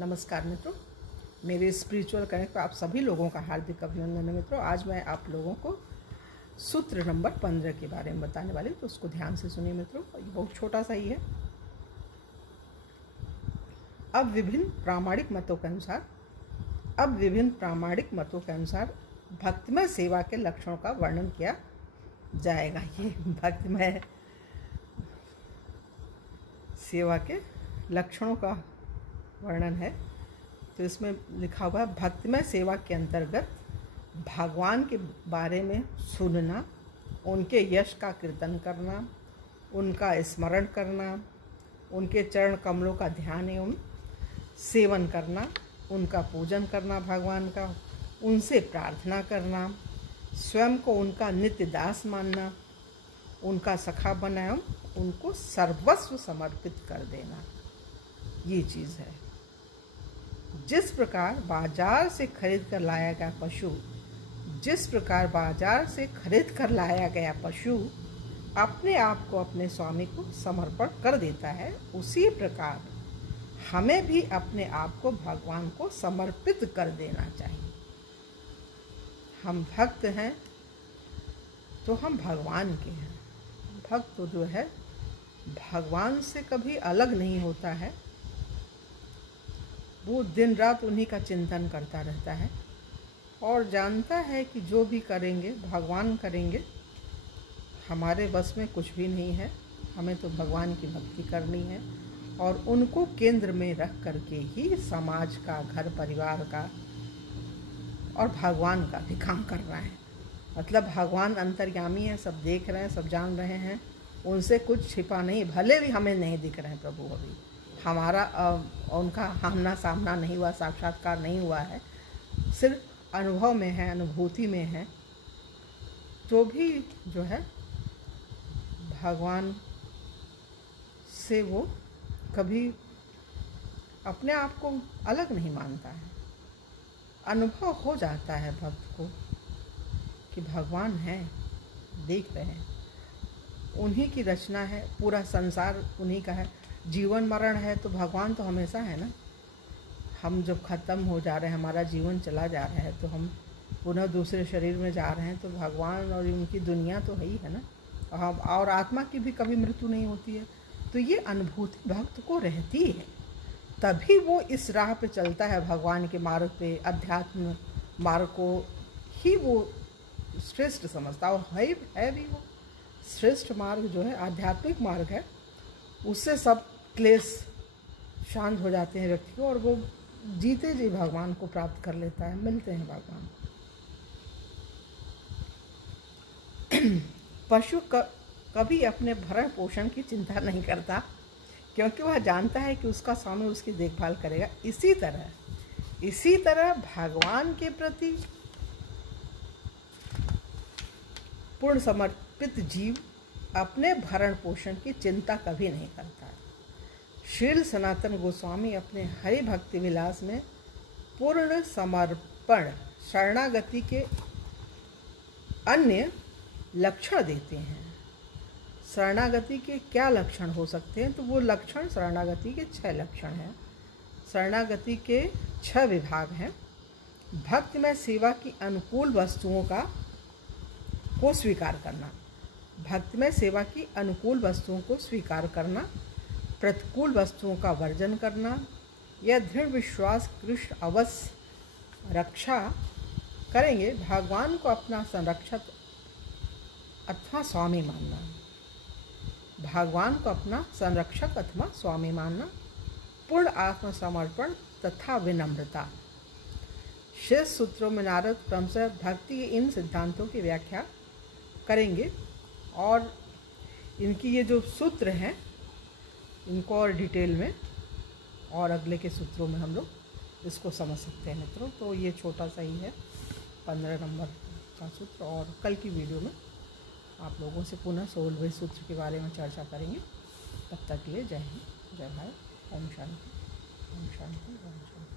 नमस्कार मित्रों, मेरे स्पिरिचुअल कनेक्ट पर आप सभी लोगों का हार्दिक अभिनंदन है। मित्रों, आज मैं आप लोगों को सूत्र नंबर 15 के बारे में बताने वाली हूँ, तो उसको ध्यान से सुनिए मित्रों। ये बहुत छोटा सा ही है। अब विभिन्न प्रामाणिक मतों के अनुसार भक्तिमय सेवा के लक्षणों का वर्णन किया जाएगा। ये भक्तिमय सेवा के लक्षणों का वर्णन है। तो इसमें लिखा हुआ है, भक्तिमय सेवा के अंतर्गत भगवान के बारे में सुनना, उनके यश का कीर्तन करना, उनका स्मरण करना, उनके चरण कमलों का ध्यान एवं सेवन करना, उनका पूजन करना, भगवान का उनसे प्रार्थना करना, स्वयं को उनका नित्य दास मानना, उनका सखा बनाना, उनको सर्वस्व समर्पित कर देना। ये चीज़ है। जिस प्रकार बाजार से खरीद कर लाया गया पशु अपने आप को अपने स्वामी को समर्पण कर देता है, उसी प्रकार हमें भी अपने आप को भगवान को समर्पित कर देना चाहिए। हम भक्त हैं तो हम भगवान के हैं। भक्त जो है भगवान से कभी अलग नहीं होता है। वो दिन रात उन्हीं का चिंतन करता रहता है और जानता है कि जो भी करेंगे भगवान करेंगे, हमारे बस में कुछ भी नहीं है। हमें तो भगवान की भक्ति करनी है और उनको केंद्र में रख करके ही समाज का, घर परिवार का और भगवान का भी काम करना है। मतलब भगवान अंतर्यामी है, सब देख रहे हैं, सब जान रहे हैं, उनसे कुछ छिपा नहीं। भले भी हमें नहीं दिख रहे हैं प्रभु, अभी हमारा उनका आमना सामना नहीं हुआ, साक्षात्कार नहीं हुआ है, सिर्फ अनुभव में है, अनुभूति में है। तो भी जो है भगवान से वो कभी अपने आप को अलग नहीं मानता है। अनुभव हो जाता है भक्त को कि भगवान है, देख रहे हैं, उन्हीं की रचना है, पूरा संसार उन्हीं का है। जीवन मरण है तो भगवान तो हमेशा है ना। हम जब ख़त्म हो जा रहे हैं, हमारा जीवन चला जा रहा है, तो हम पुनः दूसरे शरीर में जा रहे हैं, तो भगवान और उनकी दुनिया तो है ही है ना। और आत्मा की भी कभी मृत्यु नहीं होती है। तो ये अनुभूति भक्त को रहती है, तभी वो इस राह पे चलता है, भगवान के मार्ग पे, अध्यात्म मार्ग को ही वो श्रेष्ठ समझता है। और है भी वो श्रेष्ठ मार्ग जो है आध्यात्मिक मार्ग है। उससे सब क्लेश शांत हो जाते हैं व्यक्ति को, और वो जीते जी भगवान को प्राप्त कर लेता है, मिलते हैं भगवान। पशु कभी अपने भरण पोषण की चिंता नहीं करता, क्योंकि वह जानता है कि उसका स्वामी उसकी देखभाल करेगा। इसी तरह भगवान के प्रति पूर्ण समर्पित जीव अपने भरण पोषण की चिंता कभी नहीं करता। श्रील सनातन गोस्वामी अपने हरि भक्ति विलास में पूर्ण समर्पण शरणागति के अन्य लक्षण देते हैं। शरणागति के क्या लक्षण हो सकते हैं? तो वो लक्षण शरणागति के 6 लक्षण हैं। शरणागति के 6 विभाग हैं। भक्तिमय सेवा की अनुकूल वस्तुओं को स्वीकार करना, भक्तिमय सेवा की अनुकूल वस्तुओं को स्वीकार करना, प्रतिकूल वस्तुओं का वर्जन करना, यह दृढ़ विश्वास कृष्ण अवश्य रक्षा करेंगे, भगवान को अपना संरक्षक अथवा स्वामी मानना, भगवान को अपना संरक्षक अथवा स्वामी मानना, पूर्ण आत्मसमर्पण तथा विनम्रता। शेष सूत्रों में नारद क्रमशः भक्ति के इन सिद्धांतों की व्याख्या करेंगे, और इनकी ये जो सूत्र हैं इनको और डिटेल में और अगले के सूत्रों में हम लोग इसको समझ सकते हैं मित्रों। तो ये छोटा सा ही है 15 नंबर का सूत्र, और कल की वीडियो में आप लोगों से पुनः 16वें सूत्र के बारे में चर्चा करेंगे। तब तक के लिए जय हिंद, जय भारत, ओम शांति, ओम शांति, ओम शांति।